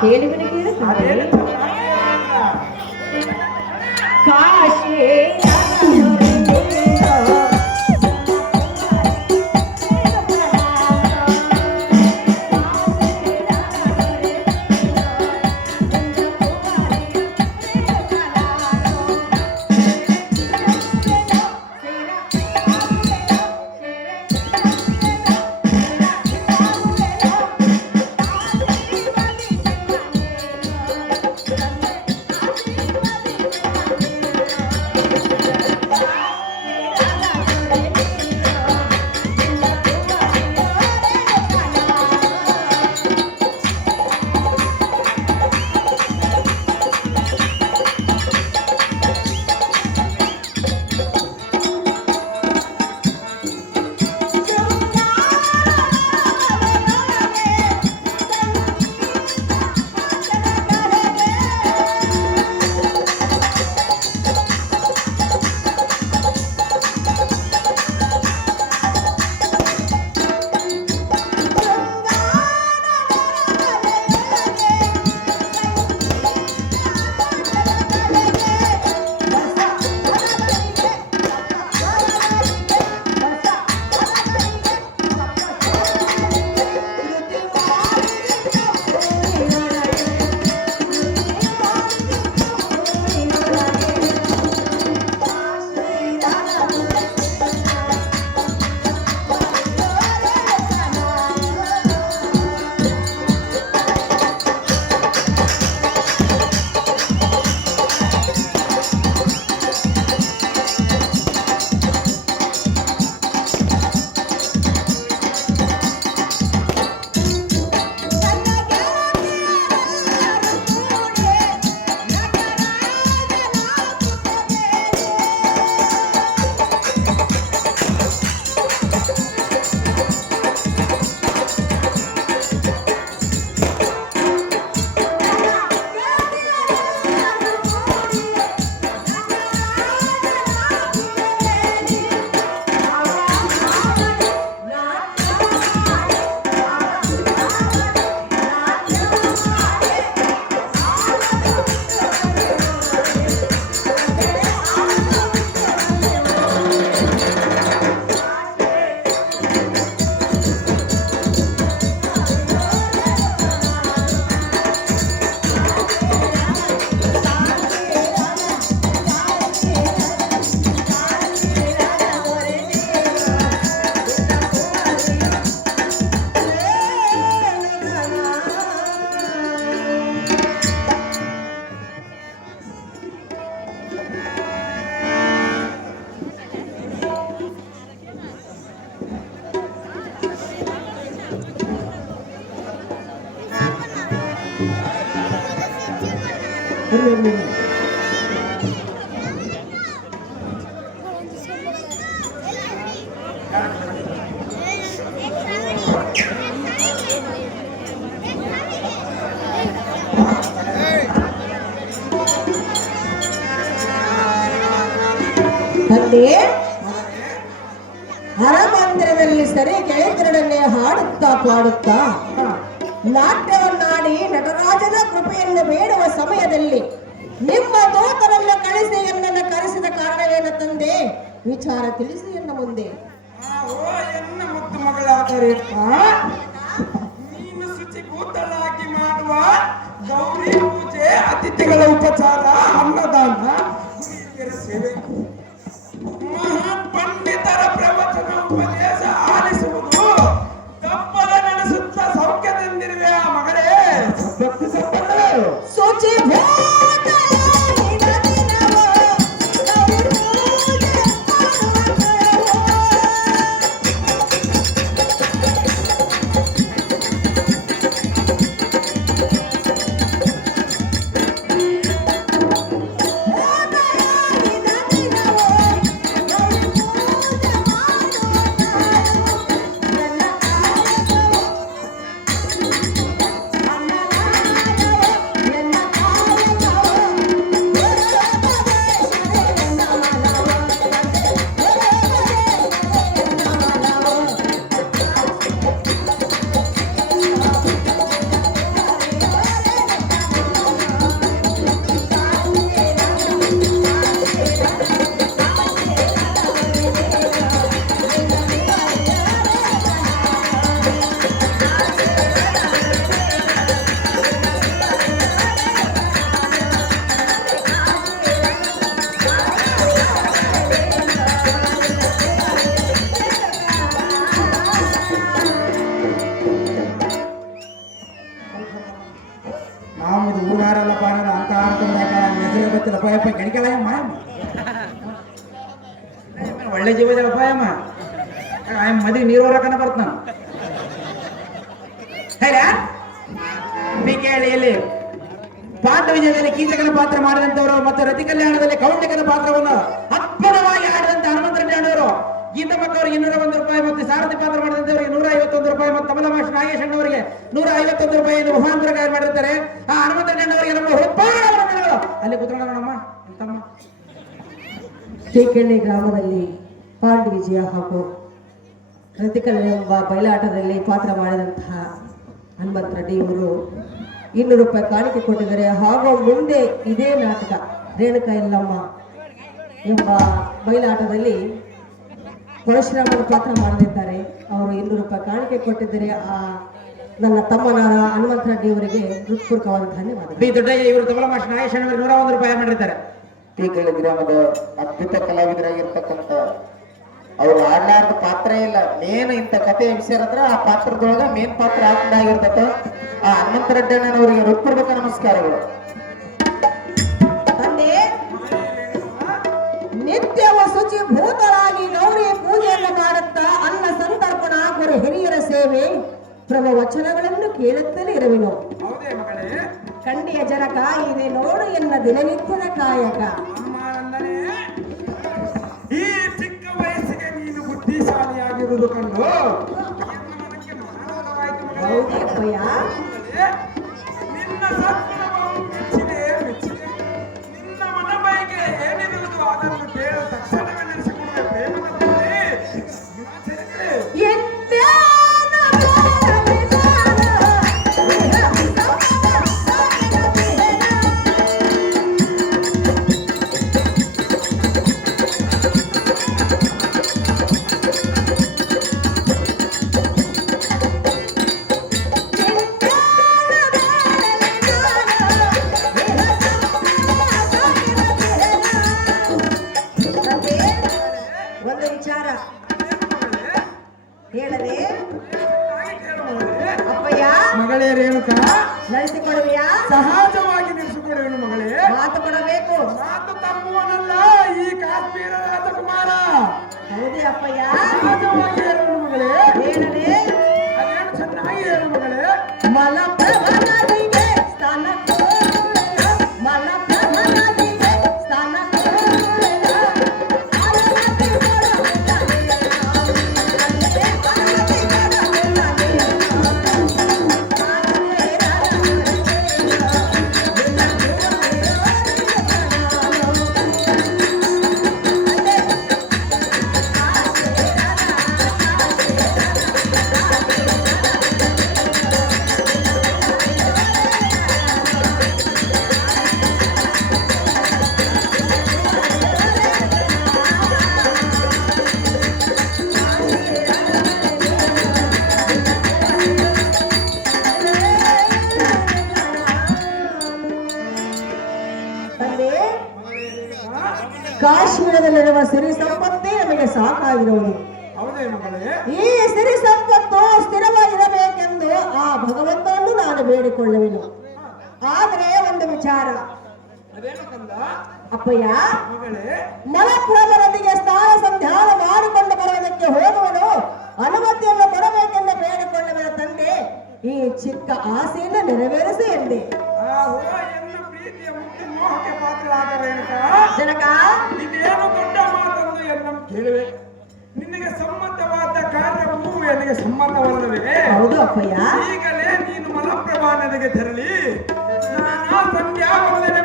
ಕೇಳಿದರೆ ಕಾಶಿ ತಂದೆ ಹರಮಂದಿರದಲ್ಲಿ ಸರಿ ಗೆಳೆಯರೊಡನೆ ಹಾಡುತ್ತಾ ಪಾಡುತ್ತಾ ನಾಟ್ಯವನ್ನಾಡಿ ನಟರಾಜನ ಕೃಪೆಯನ್ನು ಬೇಡುವ ಸಮಯದಲ್ಲಿ ನಿಮ್ಮ ದೂತರನ್ನು ಕಳಿಸಿ ಎನ್ನನ್ನು ಕರೆಸಿದ ಕಾರಣವೇನ ತಂದೆ? ವಿಚಾರ ತಿಳಿಸಿ ಎನ್ನ ಮುಂದೆ. ಎನ್ನ ಮುದ್ದು ಮಗಳಾದರೆ ನೀನು ಶುಚಿ ಕೂತಲಾಗಿ ಮಾಡುವ ಗೌರಿ ಪೂಜೆ, ಅತಿಥಿಗಳ ಉಪಚಾರ, ಅನ್ನದಾನ, ಹಿರಿಯರ ಸೇವೆ, ಮಹಾನ್ ಪಂಡಿತರ ಪ್ರವಚನ ಉಪದೇಶ ಆಲಿಸುವುದು ತಪ್ಪದ ನಡೆಸುತ್ತ ಸೌಖ್ಯದಿಂದಿರುವೆ ಆ ಮಗಳೇ. ಶುಚಿ ಮಾಮೂದು ಊರಾರಲ್ಲ ಪಾರಲ್ಲ ಅಂತ ಆಡ್ಕೊಂಡಾಗ ಹೆಸರು ಗೊತ್ತಿಲ್ಲ ಪಾಯಪ್ಪ ಗಣಿಕಲ್ಲ ಮಾಯಮ್ಮ ಒಳ್ಳೆ ಜೀವದಲ್ಲ ಪಾಯಮ್ಮ ಮದುವೆ ನೀರು ಹೊರಕನ ಬರ್ತಾನ ಕೇಳಿ ಪಾಂಡವ ವಿಜಯದಲ್ಲಿ ಕೀಚಕನ ಪಾತ್ರ ಮಾಡಿದಂತವರು ಮತ್ತು ರತಿ ಕಲ್ಯಾಣದಲ್ಲಿ ಕೌಂಡಿಕನ ಪಾತ್ರವನ್ನು ಅದ್ಭುತವಾಗಿ ಆಡಿದಂತ ಹನುಮಂತ ಅವರು ಗೀತ ಮಕ್ಕವರಿಗೆ 201 ರೂಪಾಯಿ ಮತ್ತು ಸಾರಥಿ ಪಾತ್ರ ಮಾಡಿದಂತವರಿಗೆ 151 ರೂಪಾಯಿ ಮತ್ತು ತಬಲ ಮಾಸ್ಟರ್ ನಾಗೇಶ್ ಅಣ್ಣವರಿಗೆ 151 ರೂಪಾಯಿಯನ್ನು ಮುಖಾಂತರ ಗಾಯ ಮಾಡಿರ್ತಾರೆ. ಆ ಹನುಮಂತ ಅವರಿಗೆ ನಮ್ಮ ಹೃತ್ಪೂರ್ವಕಗಳು ಅಲ್ಲಿ ಕೂತ್ಕೊಳ್ಳೋಣಮ್ಮ ತಮ್ಮ. ಶ್ರೀಕೆಳ್ಳಿ ಗ್ರಾಮದಲ್ಲಿ ಪಾಂಡು ವಿಜಯ ಹಾಗೂ ರತಿಕಲ್ಯಾಣ ಎಂಬ ಬಯಲಾಟದಲ್ಲಿ ಪಾತ್ರ ಮಾಡಿದಂತಹ ಹನುಮಂತ ರೆಡ್ಡಿ ಇವರು 200 ರೂಪಾಯಿ ಕಾಣಿಕೆ ಕೊಟ್ಟಿದ್ದಾರೆ. ಹಾಗೂ ಮುಂದೆ ಇದೇ ನಾಟಕ ರೇಣುಕಾ ಎಲ್ಲಮ್ಮ ಎಂಬ ಬಯಲಾಟದಲ್ಲಿ ಪರಶುರಾಮನ ಪಾತ್ರ ಮಾಡಲಿದ್ದಾರೆ. ಅವರು 200 ರೂಪಾಯಿ ಕಾಣಿಕೆ ಕೊಟ್ಟಿದ್ದಾರೆ. ಆ ನನ್ನ ತಮ್ಮನಾದ ಹನುಮಂತ ರೆಡ್ಡಿ ಅವರಿಗೆ ಹೃತ್ಪೂರ್ವಕವಾದ ಧನ್ಯವಾದ. ಬಿ ದೊಡ್ಡಯ್ಯ ಇವರು ತಬಲ ಮಾಸ್ಟರ್ ನಾಗೇಶ್ ಅವರಿಗೆ 101 ರೂಪಾಯಿ ಮಾಡಿರ್ತಾರೆ. ತೀಕಳ್ಳಿ ಗ್ರಾಮದ ಅದ್ಭುತ ಕಲಾವಿದರಾಗಿರ್ತಕ್ಕಂಥ ಅವ್ರು ಆಡ್ಲಾರ್ದ ಪಾತ್ರ ಇಲ್ಲ. ಮೇನ್ ಇಂಥ ಕಥೆಯ ವಿಷಯ ಅಂದ್ರೆ ಆ ಪಾತ್ರದೊಳಗ ಮೇನ್ ಪಾತ್ರ ಆಗಿರ್ತಕ್ಕ ಆ ಹನುಮಂತ ರೆಡ್ಡಿ ಅಣ್ಣನವರಿಗೆ ಹೃತ್ಪೂರ್ವಕ ನಮಸ್ಕಾರಗಳು. ತಂದೆ ನಿತ್ಯವೂ ಶುಚಿ ಭೂತರಾಗಿ ಗೌರಿ ಪೂಜೆಯನ್ನು ಮಾಡುತ್ತಾ ಅನ್ನ ಸಂತರ್ಪಣ ಗುರು ಹಿರಿಯರ ಸೇವೆ ಪ್ರವಚನಗಳನ್ನು ಕೇಳುತ್ತಲೇ ಇರುವೆನು. ಹೌದೇ ಮಗಳೇ? ಕಂಡಿಯ ಜನಕ ಇದೆ ನೋಡು ಎನ್ನ ದಿನನಿತ್ಯದ ಕಾಯಕ. ಈ ಚಿಕ್ಕ ವಯಸ್ಸಿಗೆ ನೀನು ಬುದ್ಧಿಶಾಲಿಯಾಗಿರುವುದು ಕಂಡು ಹೌದಪ್ಪಯ್ಯ. ನಿನ್ನ ಸದ್ಗುಣವನ್ನು ಮೆಚ್ಚಿದೆ. ನಿನ್ನ ಮನ ಬಯಕೆ ಏನಿರುವುದು ಅದನ್ನು ಕೇಳು ತಕ್ಷಣವೇ ನಡೆಸಿಕೊಡುವೆ. ಪ್ರೇಮದಲ್ಲಿ ಒಂದು ವಿಚಾರ ಹೇಳದೆ ಅಪ್ಪಯ್ಯ. ಮಗಳೇ ರೇಣುಕಾ, ನಡೆಸಿಕೊಡುವೆಯಾ? ಸಹಜವಾಗಿ ನಿಲ್ಲಿಸಿಕೊಡುವೆನು ಮಗಳೇ. ಮಾತು ಕೊಡಬೇಕು. ಮಾತು ತಮ್ಮುವನಲ್ಲ ಈ ಕಾಶ್ಮೀರ ರಾಜಕುಮಾರ. ಹೌದೇ ಅಪ್ಪಯ್ಯ? ಸಹಜವಾಗಿ ಹೇಳು ಮಗಳೇ. ಹೇಳದೆ ಅದೇನು ಚೆನ್ನಾಗಿ ಹೇಳು ಮಗಳೇ. ಮಲಪ್ರಭನಿಗೆ ಸ್ಥಾನ ಕೊಡುವೆನು. ಮಲಪ್ರಭನಿಗೆ ಸ್ಥಾನ ಕೊಡುವೆನು. ಕಾಶ್ಮೀರದಲ್ಲಿರುವ ಸಿರಿ ಸಂಪತ್ತೇ ನಮಗೆ ಸಾಕಾಗಿರುವುದು. ಹೌದೇ ಮಗಳೇ? ಈ ಸಿರಿ ಸಂಪತ್ತು ಸ್ಥಿರವಾಗಿರಬೇಕೆಂದು ಆ ಭಗವಂತನನ್ನು ನಾನು ಬೇಡಿಕೊಳ್ಳುವೆನು. ಆದರೆ ಒಂದು ವಿಚಾರ ಅದೇನು ಕಂದ? ಅಪ್ಪಯ್ಯ, ಮಗಳೇ, ಮಲಪ್ರಭರೊಂದಿಗೆ ಸ್ನಾನ ಸಂಧ್ಯಾನ ಮಾಡಿಕೊಂಡು ಬರುವುದಕ್ಕೆ ಹೋಗುವನು. ಅನುಮತಿಯನ್ನು ಕೊಡಬೇಕೆಂದು ಬೇಡಿಕೊಳ್ಳುವೆನು ತಂದೆ. ಈ ಚಿಕ್ಕ ಆಸೆಯನ್ನು ನೆರವೇರಿಸಿ ಎಂದೆ. ಎನ್ನ ಪ್ರೀತಿಯ ಮುಖ್ಯ ಮೋಹಕ್ಕೆ ಪಾತ್ರರಾದ ರೇಣುಕಾ, ಜನಕ ಇದೇನು ದೊಡ್ಡ ಮಾತನ್ನು ಎನ್ನ ಕೇಳುವೆ. ನಿನಗೆ ಸಮ್ಮತವಾದ ಕಾರ್ಯವು ನನಗೆ ಸಮ್ಮತವಲ್ಲವೇ? ಹೌದು ಅಪ್ಪಯ್ಯ. ಈಗಲೇ ನೀನು ಮಲಪ್ರಭಾ ನದಿಗೆ ತೆರಳಿ ಸ್ನಾನ ಸಂಧ್ಯಾ ವಂದನೆ